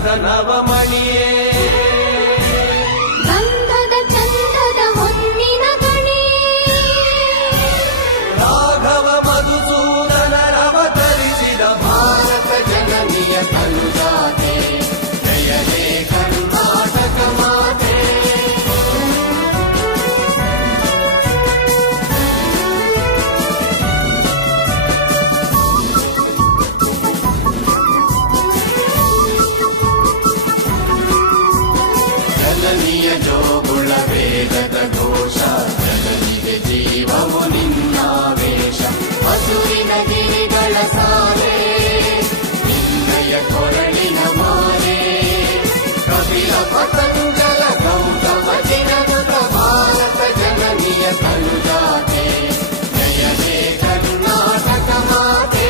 ಕನಕದ ನವಮಣಿಯೇ ಗಂಧದ ಚಂದದ ಹೊನ್ನಿನ ಗಣಿ ರಾಘವ ಮಧುಸೂದನರವತರಿಸಿದ ಭಾರತ ಜನನಿಯ ತನುಜಾತೆ ಜಯ ಹೇ ಕರ್ನಾಟಕ ಮಾತೆ ಜನನಿಯ ಜೋಗುಳ ವೇದದ ಘೋಷ ಜನನಿಗೆ ಜೀವವು ನಿನ್ನಾವೇಶ ಹಸುರಿನ ಗಿರಿಗಳ ಸಾಲೆ ನಿನ್ನಯ ಕೊರಳಿನ ಮಾಲೆ ಕಪಿಲ ಪತಂಜಲ ಗೌತಮ ಚಿರನುತ ಭಾರತ ಜನನಿಯ ತನುಜಾತೆ ಜಯ ಹೇ ಕರ್ನಾಟಕ ಮಾತೆ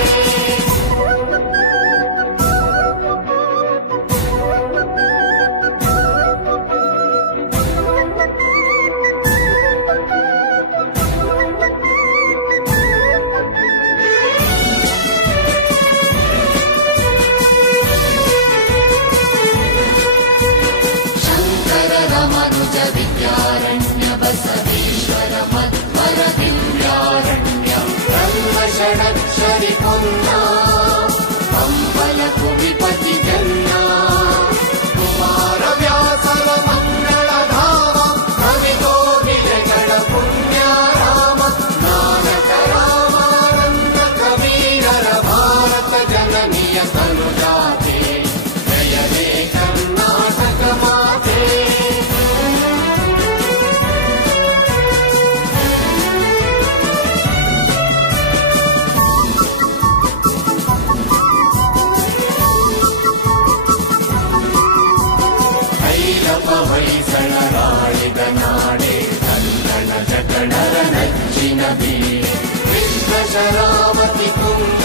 ಮನುಜ ವಿದ್ಯಾರಣ್ಯ ಬಸವೇಶ್ವರ ಮಧ್ವರ ದಿವ್ಯಾರಣ್ಯ ಬ್ರಹ್ಮ ಷಡಕ್ಷರಿ ಪುಣ್ಯ ಕಂಬಲ ಕುವಿಪತಿ ಜನ್ನ ಕುಮಾರ ವ್ಯಾಸರ ಮಂಗಳ ಧಾಮ ಕವಿಗೋಗಿಲೆಗಳ ಪುಣ್ಯ ರಾಮ ನಾನಕ ರಾಮಾನಂದ ಕಬೀರರ ಭಾರತ ಜನನಿಯ ತನುಜಾತೆ ಜಯ ಹೇ ಕರ್ನಾಟಕ ಮಾತೆ ಹೊಯ್ಸಳರಾಳಿದ ನಾಡೆ ಕನ್ನಡ ಜಗಣರ ನಚ್ಚಿನ ಬೀಡೆ ಕೃಷ್ಣ ಶರಾವತಿ ಕುಂಡ